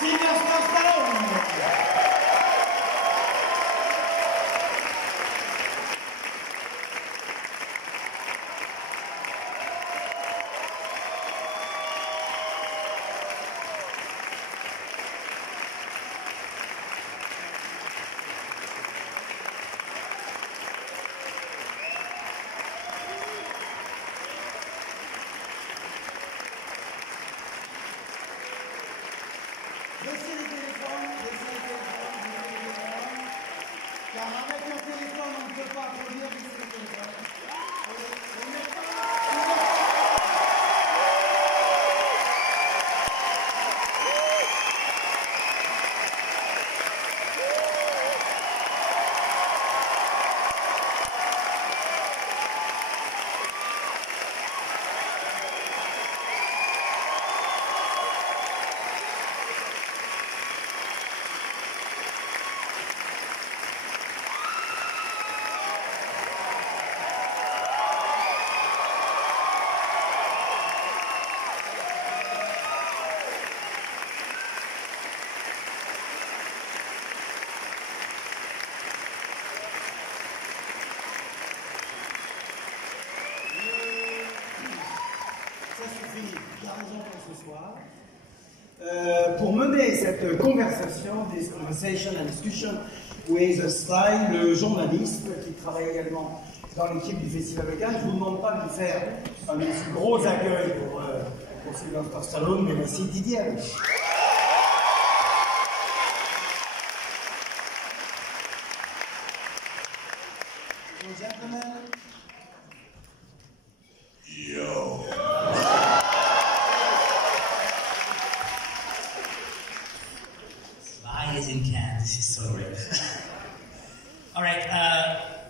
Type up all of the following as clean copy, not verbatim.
Sylvester Stallone. Laissez les téléphones, car avec un téléphone on ne peut pas applaudir, laissez les téléphones. Ce soir, pour mener cette conversation, this conversation and discussion with Style, le journaliste qui travaille également dans l'équipe du Festival de Cannes. Je ne vous demande pas de faire un aussi gros accueil pour Sylvester Stallone, mais voici Didier. Gentlemen. Yo. Is in Cannes. This is so great. All right,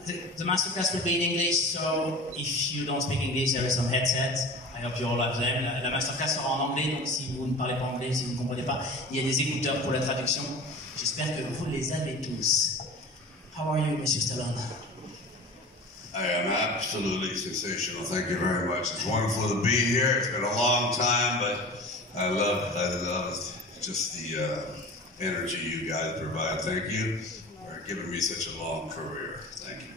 the masterclass will be in English, so if you don't speak English, there is some headsets. I hope you all have them. La masterclass sera en anglais, donc si vous ne parlez pas anglais, si vous ne comprenez pas, il y a des écouteurs pour la traduction. J'espère que vous les avez tous. How are you, Monsieur Stallone? I am absolutely sensational. Thank you very much. It's wonderful to be here. It's been a long time, but I love just the energy you guys provide. Thank you for giving me such a long career. Thank you.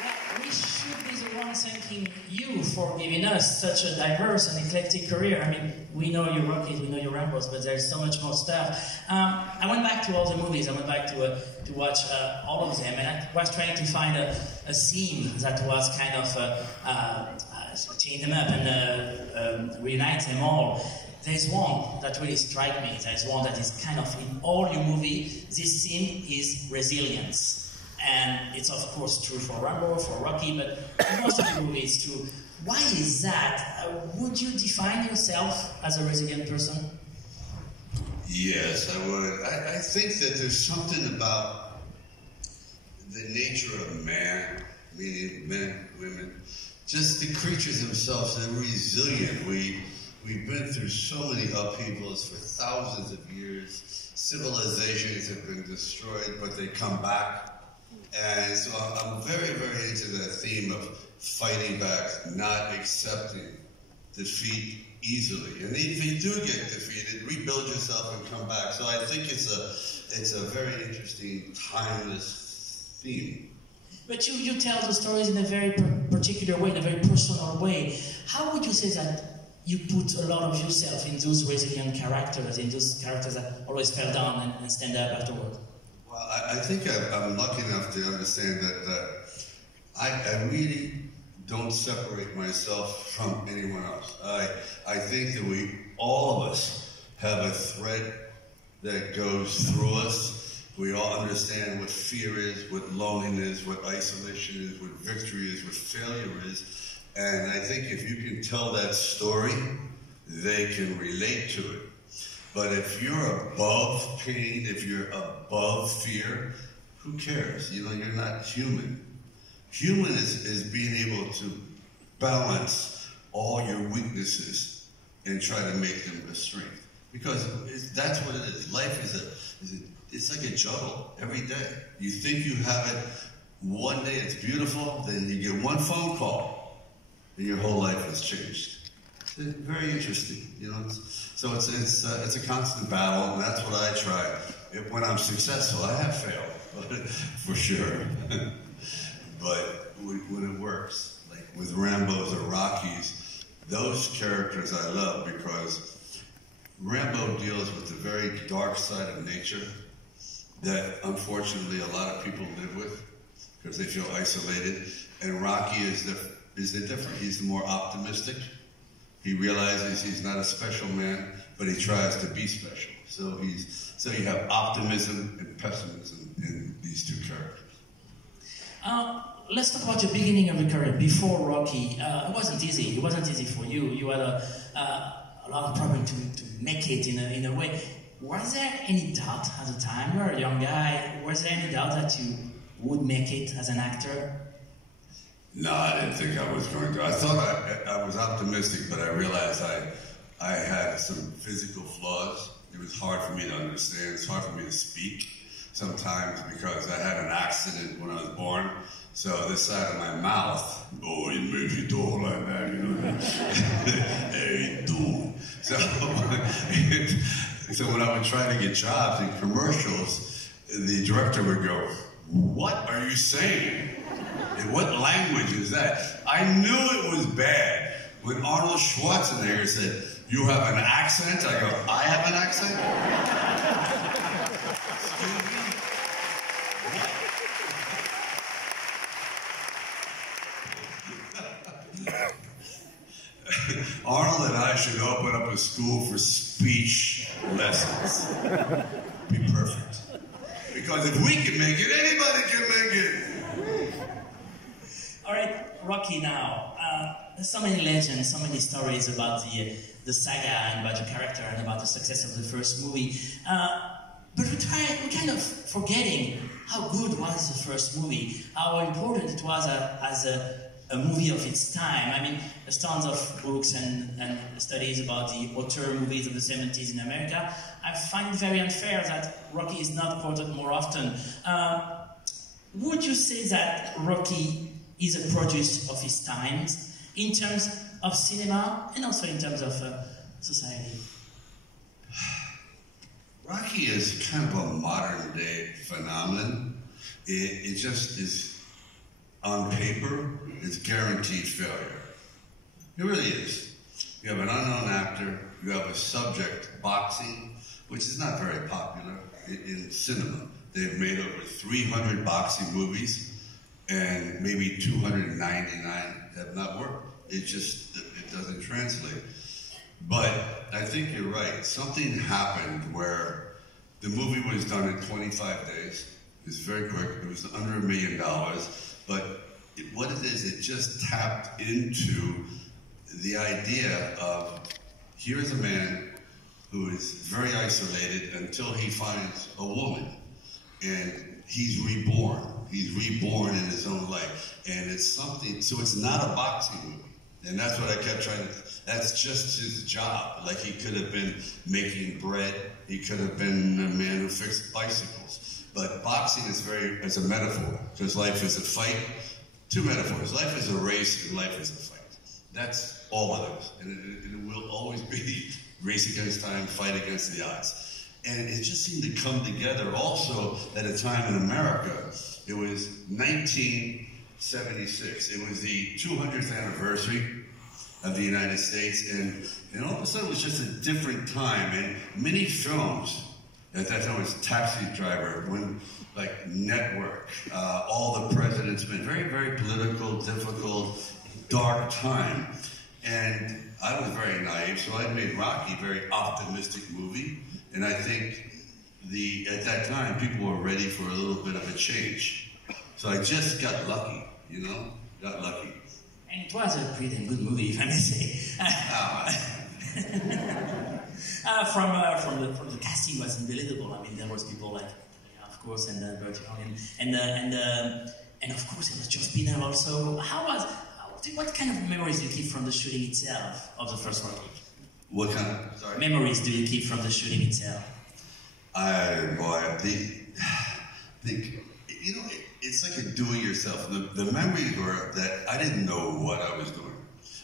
Yeah, we should be the ones thanking you for giving us such a diverse and eclectic career. I mean, we know your Rockies, we know your Rambos, but there's so much more stuff. I went back to all the movies. I went back to watch all of them, and I was trying to find a theme that was kind of chain them up and reunite them all. There's one that really struck me. There's one that is kind of in all your movie. This theme is resilience. And it's of course true for Rambo, for Rocky, but most of the movies too. Why is that? Would you define yourself as a resilient person? Yes, I would. I think that there's something about the nature of man, meaning men, women, just the creatures themselves. They're resilient. We've been through so many upheavals for thousands of years. Civilizations have been destroyed, but they come back. And so I'm very, very into the theme of fighting back, not accepting defeat easily. And if you do get defeated, rebuild yourself and come back. So I think it's a very interesting, timeless theme. But you tell the stories in a very particular way, in a very personal way. How would you say that you put a lot of yourself in those resilient characters, in those characters that always fell down and stand up afterward? Well, I think I'm lucky enough to understand that I really don't separate myself from anyone else. I think that all of us, have a thread that goes through us. We all understand what fear is, what loneliness, what isolation is, what victory is, what failure is. And I think if you can tell that story, they can relate to it. But if you're above pain, if you're above fear, who cares? You know, you're not human. Human is being able to balance all your weaknesses and try to make them a strength. Because that's what it is. Life it's like a juggle every day. You think you have it one day, it's beautiful, then you get one phone call and your whole life has changed. It's very interesting, you know. So it's a constant battle, and that's what I try. When I'm successful, I have failed, for sure. But when it works, like with Rambos or Rockies, those characters I love because Rambo deals with the very dark side of nature that unfortunately a lot of people live with because they feel isolated. And Rocky is different. He's the more optimistic. He realizes he's not a special man, but he tries to be special. So you have optimism and pessimism in these two characters. Let's talk about your beginning of your career. Before Rocky, it wasn't easy. It wasn't easy for you. You had a lot of problem to make it in a way. Was there any doubt at the time? You were a young guy. Was there any doubt that you would make it as an actor? No, I didn't think I was going to. I thought I was optimistic, but I realized I had some physical flaws. It was hard for me to understand. It's hard for me to speak sometimes because I had an accident when I was born. So this side of my mouth, oh, it made you talk like that, you know. Hey, dude. So when I would try to get jobs in commercials, the director would go, "What are you saying? And what language is that?" I knew it was bad. When Arnold Schwarzenegger said, "You have an accent?" I go, "I have an accent?" Excuse me? Arnold and I should open up a school for speech lessons. Be perfect. Because if we can make it, anybody can make it. All right, Rocky now. There's so many legends, so many stories about the saga and about your character and about the success of the first movie. But we're kind of forgetting how good was the first movie, how important it was as a movie of its time. I mean, there's tons of books and studies about the auteur movies of the 70s in America. I find it very unfair that Rocky is not quoted more often. Would you say that Rocky is a product of his times in terms of cinema and also in terms of society? Rocky is kind of a modern day phenomenon. It just is, on paper, it's guaranteed failure. It really is. You have an unknown actor, you have a subject, boxing, which is not very popular in cinema. They've made over 300 boxing movies, and maybe 299 have not worked. It doesn't translate. But I think you're right. Something happened where the movie was done in 25 days. It was very quick. It was under $1 million. But what it is, it just tapped into the idea of here's a man who is very isolated until he finds a woman. And he's reborn. He's reborn in his own life. And it's something, so it's not a boxing movie. And that's what I kept trying to, that's just his job. Like he could have been making bread. He could have been a man who fixed bicycles. But boxing is it's a metaphor. Because life is a fight. Two metaphors. Life is a race and life is a fight. That's all it is. And it will always be race against time, fight against the odds. And it just seemed to come together also at a time in America. It was 1976. It was the 200th anniversary of the United States. And all of a sudden it was just a different time. And many films, at that time it was Taxi Driver, like Network, All the President's Men, very, very political, difficult, dark time. And I was very naive, so I made Rocky a very optimistic movie. And I think at that time, people were ready for a little bit of a change. So I just got lucky, got lucky. And it was a pretty good movie, if I may say. From the casting was unbelievable. I mean, there was people like, of course, and Burt and of course, it was Joe Spinell also. What kind of memories do you keep from the shooting itself of the first Rocky? What kind of, sorry? Memories do you keep from the shooting itself? It's like a do-it-yourself. The memories were that I didn't know what I was doing.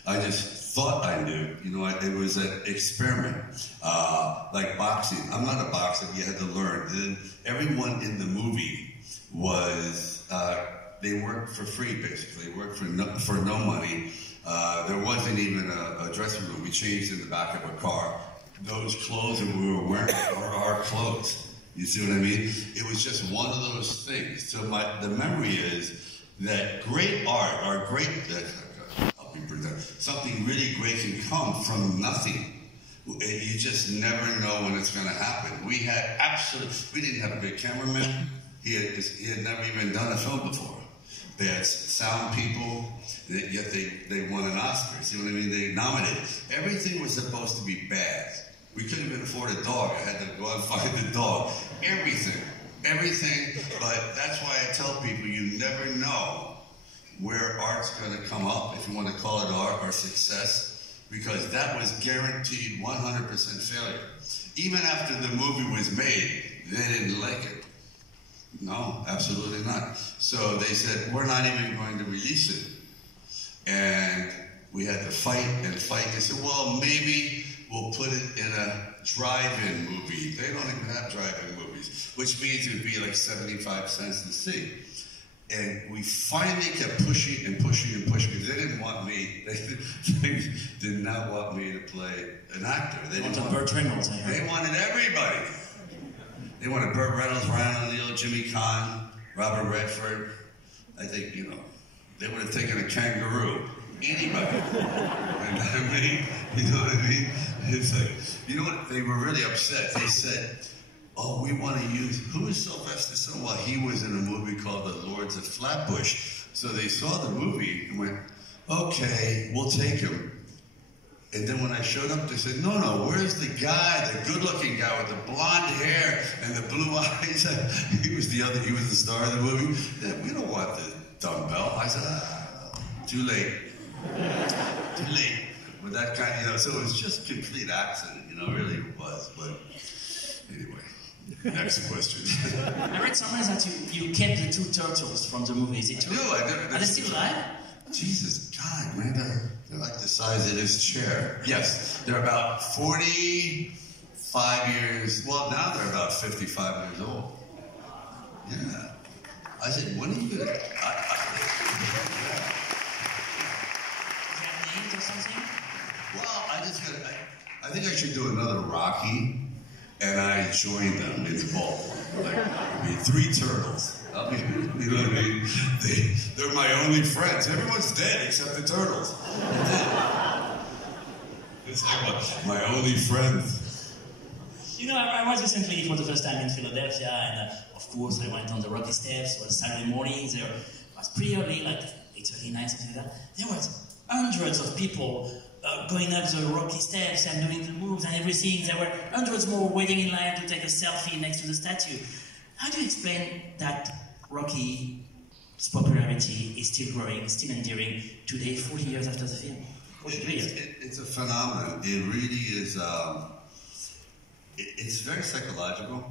I just thought I knew. You know, it was an experiment, like boxing. I'm not a boxer. You had to learn. And everyone in the movie was, they worked for free, basically. Worked for no money. There wasn't even a dressing room. We changed in the back of a car. Those clothes that we were wearing were our clothes. You see what I mean? It was just one of those things. So the memory is that great art, or great, something really great can come from nothing. You just never know when it's going to happen. We didn't have a good cameraman. He had never even done a film before. They had sound people, yet they won an Oscar. See what I mean? They nominated. Everything was supposed to be bad. We couldn't even afford a dog. I had to go out and find the dog. Everything. But that's why I tell people you never know where art's going to come up, if you want to call it art or success, because that was guaranteed 100% failure. Even after the movie was made, they didn't like it. No, absolutely not. So they said, we're not even going to release it. And we had to fight and fight. They said, well, maybe we'll put it in a drive-in movie. They don't even have drive-in movies, which means it would be like 75 cents to see. And we finally kept pushing and pushing and pushing, because they didn't want me, they did not want me to play an actor. They wanted Burt Reynolds. They wanted everybody. They wanted Burt Reynolds, Ryan O'Neal, Jimmy Caan, Robert Redford. I think, you know, they would have taken a kangaroo. Anybody. And I mean, you know what I mean? It's like, you know what? They were really upset. They said, oh, we want to use, who is Sylvester Stallone? Well, he was in a movie called The Lords of Flatbush. So they saw the movie and went, okay, we'll take him. And then when I showed up, they said, no, where's the guy, the good-looking guy with the blonde hair and the blue eyes? He was the star of the movie. Yeah, we don't want the dumbbell. I said, too late. Too late. With that kind of, you know, so it was just complete accident, you know, really it was. But anyway, next question. I read somewhere that you kept the 2 turtles from the movie. Is it true? Are they still alive? Jesus, God, man, they're like the size of this chair. Yes, they're about 45 years, well, now they're about 55 years old. Yeah. I said, when are you going to... Or something? Well, I think I should do another Rocky, and I join them in the ball. Like, I mean, 3 turtles. I mean, you know what I mean? They're my only friends. Everyone's dead except the turtles. It's like my only friends. You know, I was recently for the first time in Philadelphia, and of course I went on the Rocky steps. It was Saturday morning. There was pretty early, like 8:30, 9, something like that. There was hundreds of people going up the Rocky steps and doing the moves and everything. There were hundreds more waiting in line to take a selfie next to the statue. How do you explain that Rocky's popularity is still growing, still enduring today, 40 years after the film? It's a phenomenon. It really is. It's very psychological,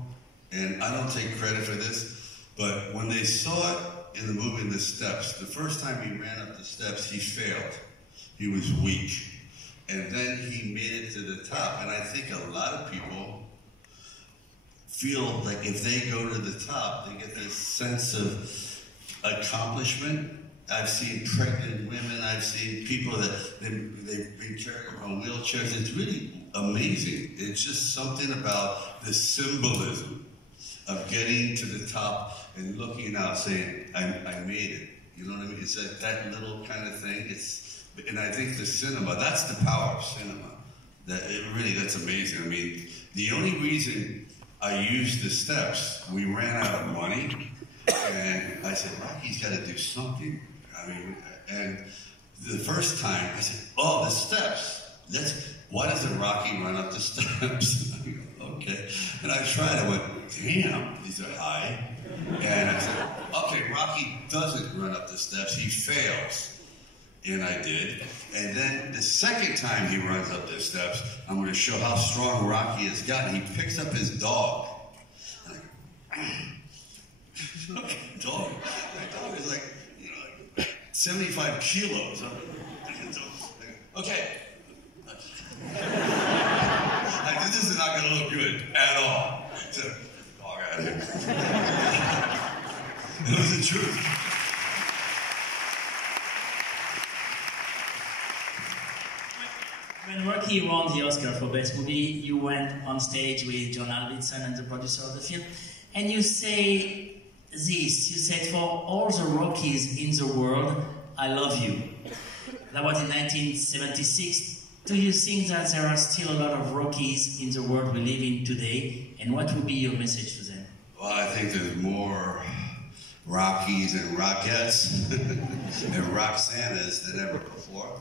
and I don't take credit for this, but when they saw it in the movie in the steps, the first time he ran up the steps, he failed. He was weak. And then he made it to the top. And I think a lot of people feel like if they go to the top, they get this sense of accomplishment. I've seen pregnant women, I've seen people that they've been carrying on wheelchairs. It's really amazing. It's just something about the symbolism of getting to the top and looking out saying, I made it. You know what I mean? It's that little kind of thing. And I think the cinema, that's the power of cinema. That's amazing. I mean, the only reason I used the steps, we ran out of money, and I said, Rocky's got to do something. I mean, and the first time, I said, oh, the steps. Why doesn't Rocky run up the steps? I go, okay. And I tried, I went, damn, these are high. And I said, okay, Rocky doesn't run up the steps, he fails. And I did. And then the second time he runs up the steps, I'm going to show how strong Rocky has gotten. He picks up his dog. And I go, okay, dog. My dog is like, 75 kilos. truth. When Rocky won the Oscar for Best Movie, you went on stage with John Avildsen and the producer of the film, and you say this, you said, for all the Rockies in the world, I love you. That was in 1976. Do you think that there are still a lot of Rockies in the world we live in today, and what would be your message to them? Well, I think there's more Rockies and Rockettes and Roxannas than ever before.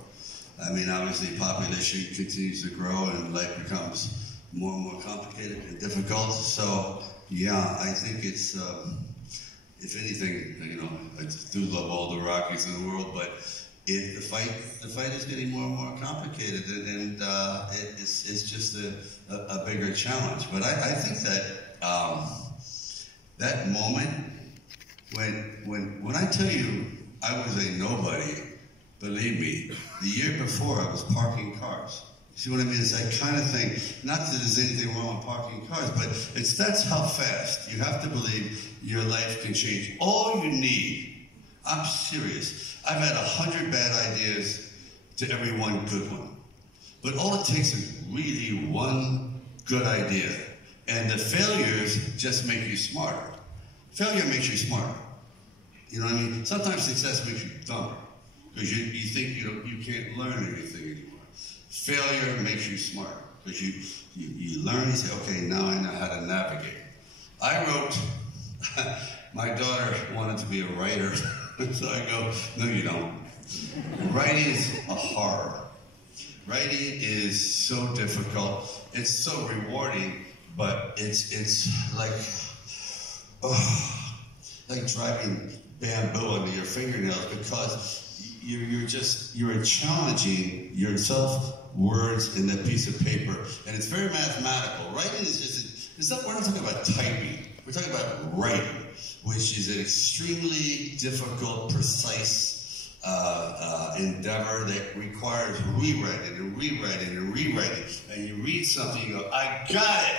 I mean, obviously, population continues to grow and life becomes more and more complicated and difficult. So, yeah, I think it's, if anything, you know, I do love all the Rockies in the world, but the fight is getting more and more complicated, and it's just a bigger challenge. But I think that that moment when I tell you I was a nobody. Believe me, the year before I was parking cars. You see what I mean? It's that kind of thing. Not that there's anything wrong with parking cars, but that's how fast. You have to believe your life can change. All you need, I'm serious, I've had 100 bad ideas to every one good one. But all it takes is really one good idea. And the failures just make you smarter. Failure makes you smarter. You know what I mean? Sometimes success makes you dumber. Because you think you can't learn anything anymore. Failure makes you smart. Because you learn, you say, okay, now I know how to navigate. I wrote, my daughter wanted to be a writer. So I go, no you don't. Writing is a horror. Writing is so difficult. It's so rewarding, but it's like driving bamboo under your fingernails, because you're challenging yourself, words in that piece of paper, and it's very mathematical. Writing is just, we're not talking about typing, we're talking about writing, which is an extremely difficult, precise endeavor that requires rewriting and rewriting and rewriting. And you read something, you go, I got it!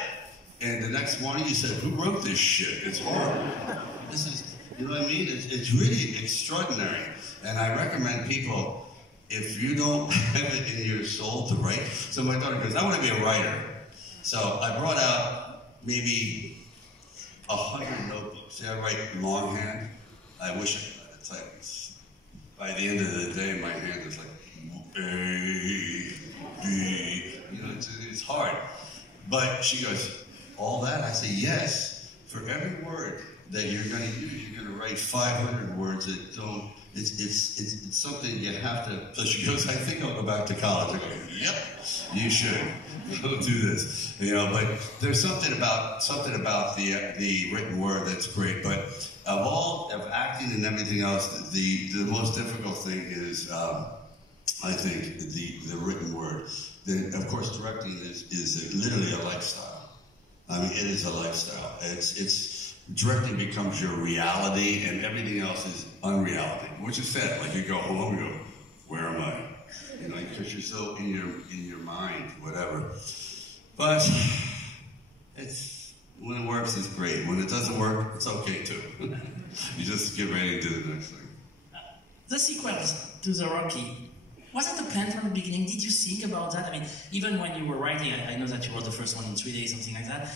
And the next morning you said, who wrote this shit? It's horrible. This is, you know what I mean? It's really extraordinary. And I recommend people, if you don't have it in your soul to write, so my daughter goes, I want to be a writer. So I brought out maybe 100 notebooks. See, I write longhand. I wish I could type. By the end of the day, my hand is like, A, B, you know, it's hard. But she goes, all that? I say, yes. For every word that you're going to use, you're going to write 500 words that don't, it's something you have to, so she goes, I think I'll go back to college. I go, yep, you should. Go do this. You know, but there's something about the written word that's great. But of acting and everything else, the most difficult thing is, I think, the written word. Of course, directing is literally a lifestyle. I mean, it is a lifestyle. Directing becomes your reality, and everything else is unreality, which is sad. Like you go home, you go, where am I? You know, because you're so in your mind, whatever. But when it works, it's great. When it doesn't work, it's okay too. You just get ready to do the next thing. The sequel to The Rocky, was it a plan from the beginning? Did you think about that? I mean, even when you were writing, I know that you wrote the first one in 3 days, something like that.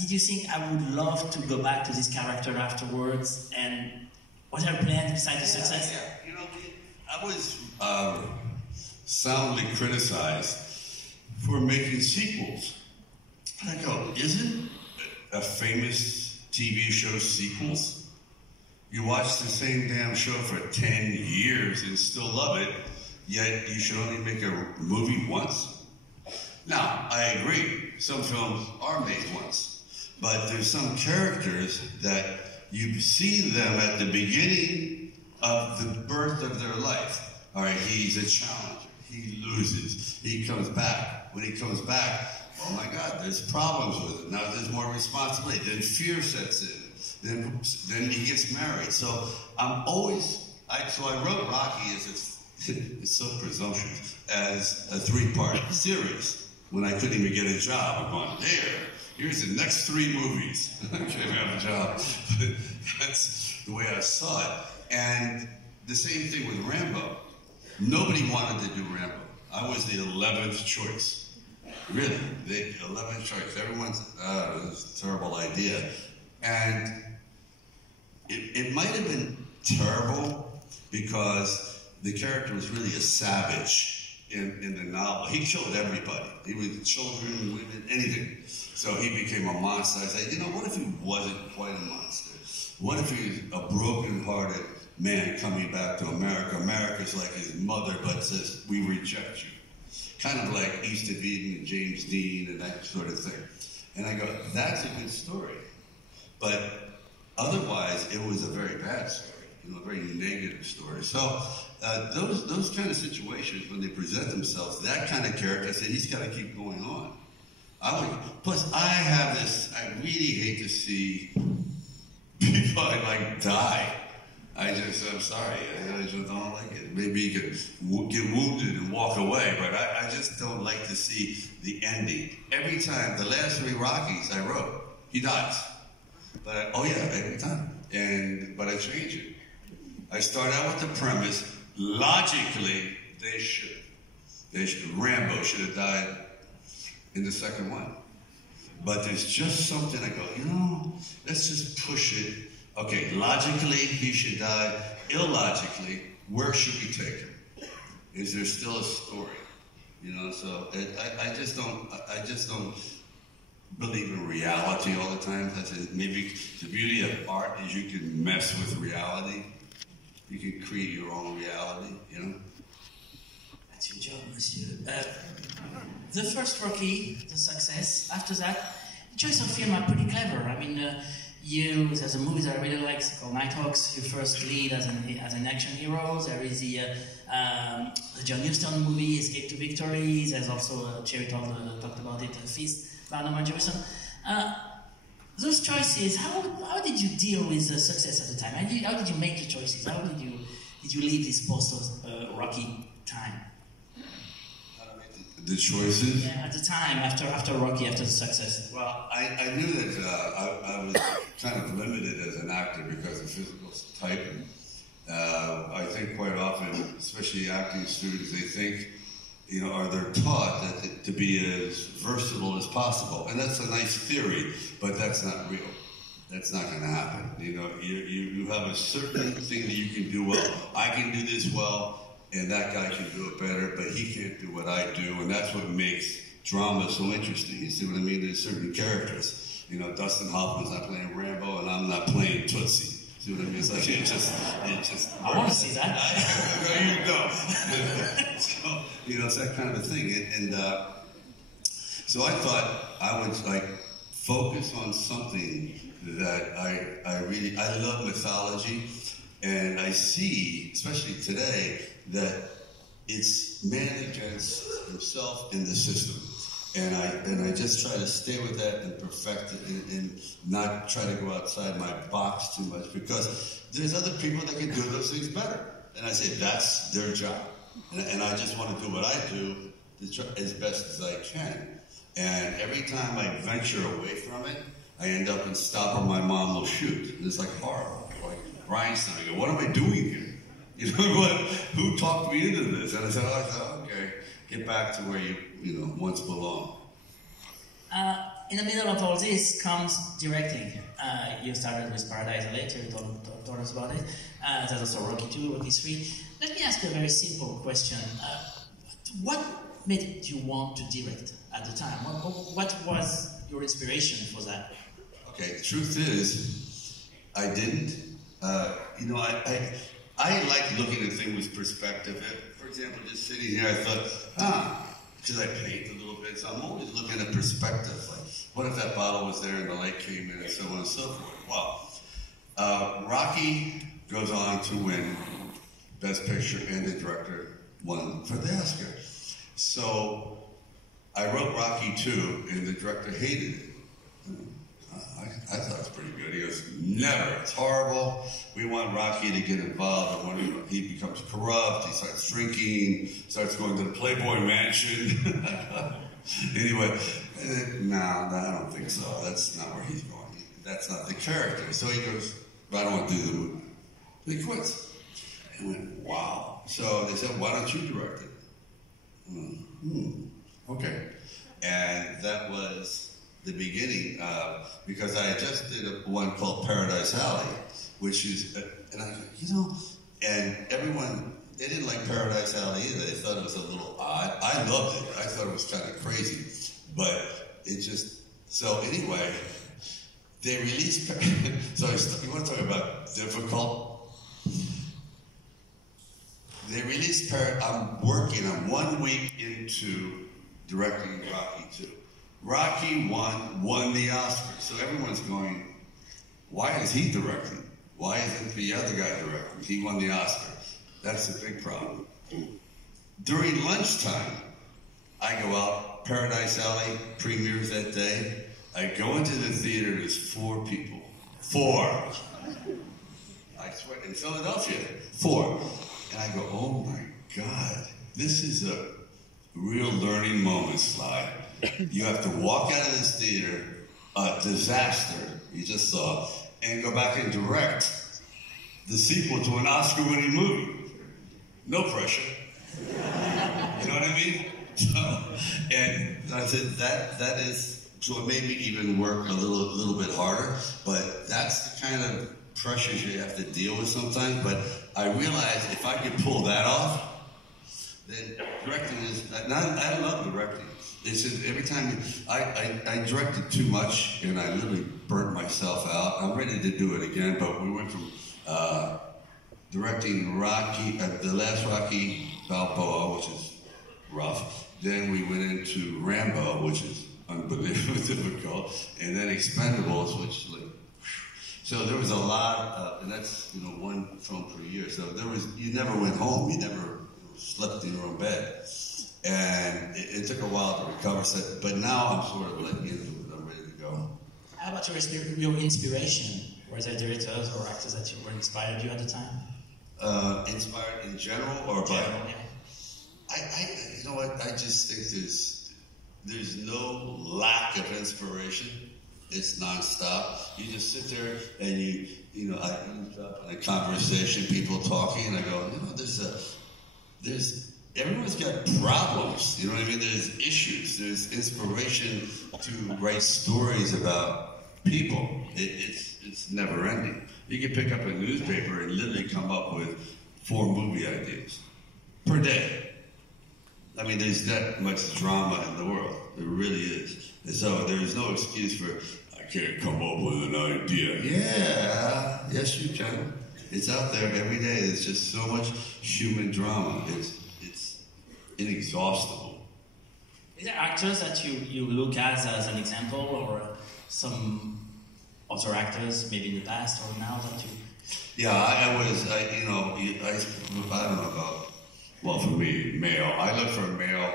Did you think, I would love to go back to this character afterwards? And was there a plan besides the success? Yeah. You know, I was soundly criticized for making sequels. I go, isn't a famous TV show sequels? You watch the same damn show for 10 years and still love it, yet you should only make a movie once? Now, I agree, some films are made once, but there's some characters that you see them at the beginning of the birth of their life. All right, he's a challenger, he loses, he comes back. When he comes back, oh my God, there's problems with it. Now there's more responsibility, then fear sets in, then he gets married. So I wrote Rocky as it's so presumptuous, as a 3-part series. When I couldn't even get a job, I'm going, there, here's the next 3 movies. I can't have a job. But that's the way I saw it. And the same thing with Rambo. Nobody wanted to do Rambo. I was the 11th choice. Really, the 11th choice. Everyone's, this is a terrible idea. And it might have been terrible because the character was really a savage in the novel. He killed everybody. He was children, women, anything. So he became a monster. I said, you know, what if he wasn't quite a monster? What if he was a broken-hearted man coming back to America? America's like his mother, but says, we reject you. Kind of like East of Eden and James Dean and that sort of thing. And I go, that's a good story. But otherwise, it was a very bad story, you know, a very negative story. So those kind of situations, when they present themselves, that kind of character, I said, he's got to keep going on. Plus, I have this, I really hate to see people like die. I'm sorry, I just don't like it. Maybe you could get wounded and walk away, but I just don't like to see the ending. Every time, the last 3 Rockies I wrote, he dies. But every time. But I change it. I start out with the premise, logically, they should. Rambo should have died in the second one. But there's just something I go, you know, let's just push it. Okay, logically, he should die. Illogically, where should we take him? Is there still a story? You know, so I just don't believe in reality all the time. Maybe the beauty of art is you can mess with reality. You can create your own reality, you know? That's your job, monsieur. The first Rocky, the success, after that, the choice of film are pretty clever. I mean, there's a movie that I really like called Nighthawks. You first lead as an action hero. There is the John Huston movie, Escape to Victory. There's also, Cherry talked about it, Feast, by Norman Jefferson. Those choices, how did you deal with the success at the time? How did you make the choices? How did you leave this post-Rocky time? The choices? Yeah, at the time, after Rocky, after the success. Well, I knew that I was kind of limited as an actor because of physical type. I think quite often, especially acting students, they think, you know, or they're taught that to be as versatile as possible. And that's a nice theory, but that's not real. That's not going to happen. You know, you have a certain thing that you can do well. I can do this well, and that guy can do it better, but he can't do what I do, and that's what makes drama so interesting. You see what I mean? There's certain characters. You know, Dustin Hoffman's not playing Rambo, and I'm not playing Tootsie. See what I mean? It's like, it just I want to see that. You know. So, you know, it's that kind of a thing. And so I thought I would, like, focus on something that I love mythology, and I see, especially today, that it's man against himself in the system. And I just try to stay with that and perfect it and not try to go outside my box too much, because there's other people that can do those things better. And I say, that's their job. And I just want to do what I do as best as I can. And every time I venture away from it, I end up in Stop or My Mom Will Shoot. And it's like horrible. Like Rhinestone. I go, what am I doing here? You know what? Who talked me into this? And I said, okay, get back to where you once belonged. In the middle of all this comes directing. You started with Paradise later, you told us about it. There's also Rocky 2, Rocky 3. Let me ask you a very simple question. What made you want to direct at the time? What was your inspiration for that? Okay, the truth is, I didn't. I like looking at things with perspective. For example, just sitting here, I thought, because I paint a little bit, so I'm always looking at perspective. Like, what if that bottle was there and the light came in, and so on and so forth? Wow. Rocky goes on to win Best Picture, and the director won for the Oscar. So I wrote Rocky 2, and the director hated it. I thought it was pretty good. He goes, never. It's horrible. We want Rocky to get involved. And when he becomes corrupt, he starts drinking, starts going to the Playboy Mansion. Anyway, no, I don't think so. That's not where he's going. That's not the character. So he goes, but I don't want to do the movie. He quits. I went, wow. So they said, why don't you direct it? Okay. And that was the beginning, because I just did one called Paradise Alley, which is, and I was like, and everyone, they didn't like Paradise Alley either. They thought it was a little odd. I loved it. I thought it was kind of crazy. But it just, so anyway, they released, so you want to talk about difficult? They released I'm working on 1 week into directing Rocky 2. Rocky won the Oscar. So everyone's going, why is he directing? Why isn't the other guy directing? He won the Oscar. That's the big problem. During lunchtime, I go out, Paradise Alley premieres that day. I go into the theater, there's 4 people. 4. I swear, in Philadelphia, 4. And I go, oh my God, this is a real learning moment, Sly. You have to walk out of this theater, a disaster you just saw, and go back and direct the sequel to an Oscar-winning movie. No pressure. You know what I mean? So, and I said, that is, so it made me even work a little bit harder, but that's the kind of pressures you have to deal with sometimes. But I realized if I could pull that off, then directing is, I love directing. It's just every time I directed too much and I literally burnt myself out. I'm ready to do it again, but we went from directing Rocky, the last Rocky Balboa, which is rough. Then we went into Rambo, which is unbelievably difficult, and then Expendables, which like, so there was a lot, and that's 1 film per year. So there was, you never went home, you never slept in your own bed, and it took a while to recover. So, but now I'm sort of like into it, I'm ready to go. How about your inspiration? Were there directors or actors that were inspired you at the time? Inspired in general or by? Yeah. I you know what? I just think there's no lack of inspiration. It's nonstop. You just sit there and I eavesdrop on a conversation, people talking, and I go, there's everyone's got problems. You know what I mean? There's issues. There's inspiration to write stories about people. It's never ending. You can pick up a newspaper and literally come up with 4 movie ideas per day. I mean, there's that much drama in the world. There really is. And so there's no excuse for, I can't come up with an idea. Yeah, yes you can. It's out there every day. There's just so much human drama. It's inexhaustible. Is there actors that you look at as an example, or some other actors, maybe in the past or now that you... Yeah, I don't know about, well, for me, male. I look for male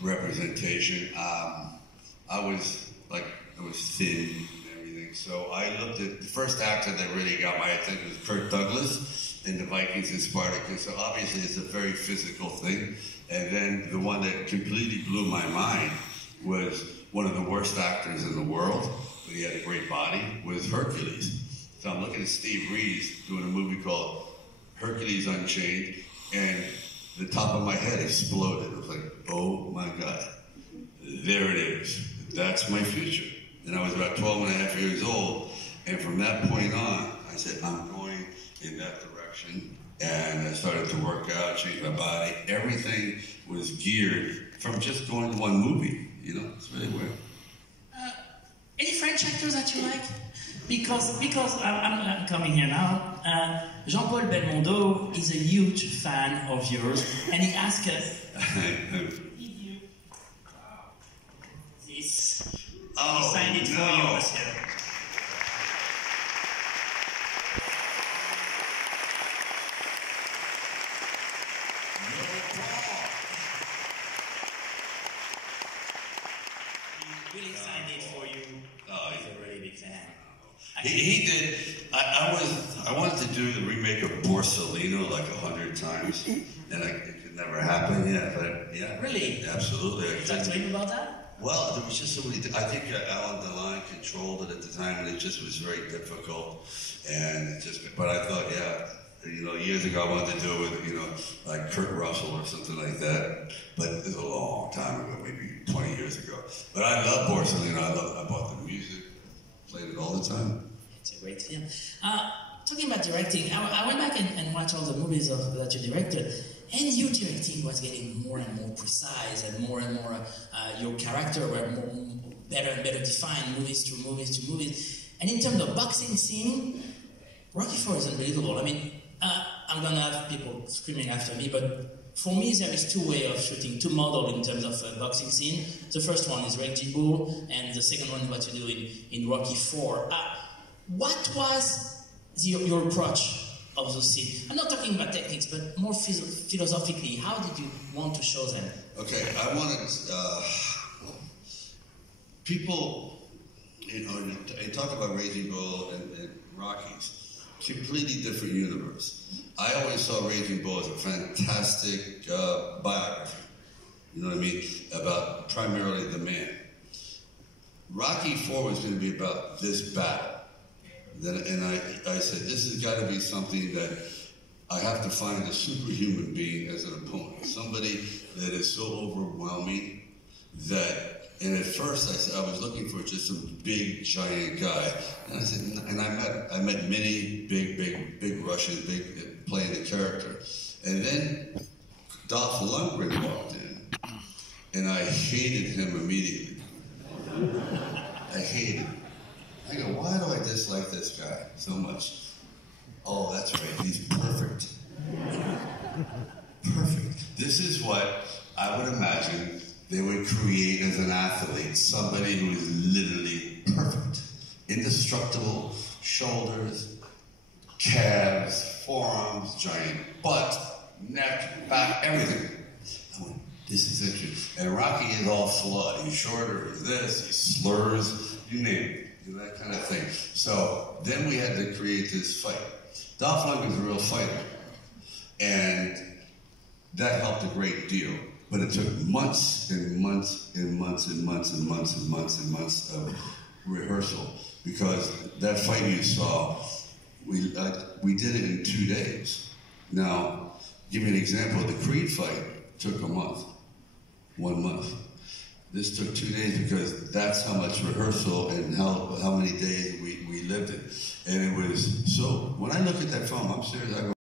representation. I was thin and everything, so I looked at the first actor that really got my attention was Kirk Douglas in the Vikings and Spartacus. So obviously it's a very physical thing. And then the one that completely blew my mind was one of the worst actors in the world, but he had a great body, was Hercules. So I'm looking at Steve Reeves doing a movie called Hercules Unchained, and the top of my head exploded. I was like, oh my God, there it is. That's my future. And I was about 12 and a half years old, and from that point on, I said, I'm going in that direction. And I started to work out, change my body. Everything was geared from just going to one movie. It's really weird. Any French actors that you like? Because I'm coming here now. Jean-Paul Belmondo is a huge fan of yours, and he asked us if you this. Oh, he signed it for you, monsieur. Really signed it for you. Oh, he's a really big fan. He did. I wanted to do the remake of Borsellino like 100 times, and it could never happen. Yeah, but yeah. Really? Absolutely. Talk to him about that. Well, there was just so many. I think Alan Delon controlled it at the time, and it just was very difficult. And it just, but I thought, yeah, you know, years ago I wanted to do it with, you know, like Kurt Russell or something like that. But it was a long time ago, maybe 20 years ago. But I love Borsellino. I bought the music, played it all the time. It's a great film. Talking about directing, I went back and watched all the movies that you directed. And your directing was getting more and more precise, and more your character were better and better defined, movies to movies to movies. And in terms of boxing scene, Rocky IV is unbelievable. I mean, I'm gonna have people screaming after me, but for me there is two ways of shooting, two models in terms of boxing scene. The first one is Raging Bull, and the second one is what you do in Rocky IV. What was your approach of the scene? I'm not talking about techniques, but more philosophically, how did you want to show them? Okay, I wanted people, you know, they talk about Raging Bull and Rockies, completely different universe. I always saw Raging Bull as a fantastic biography, you know what I mean, about primarily the man. Rocky IV was going to be about this battle. And I said, this has got to be something that I have to find a superhuman being as an opponent. Somebody that is so overwhelming that, and at first I said, I was looking for just some big, giant guy. And I said, and I met many big Russians, playing the character. And then Dolph Lundgren walked in, and I hated him immediately. I hated him. I go, why do I dislike this guy so much? Oh, that's right, he's perfect. Perfect. This is what I would imagine they would create as an athlete. Somebody who is literally perfect. Indestructible, shoulders, calves, forearms, giant butt, neck, back, everything. I went, this is interesting. And Rocky is all flawed. He's shorter, he's this, he slurs, you name it. That kind of thing. So then we had to create this fight. Dolph Lundgren's a real fighter, and that helped a great deal. But it took months and months and months and months and months and months and months of rehearsal, because that fight you saw, we did it in 2 days. Now, give you an example. The Creed fight took a month, 1 month. This took 2 days because that's how much rehearsal and how many days we lived it. And it was, so when I look at that film, I'm serious, I go,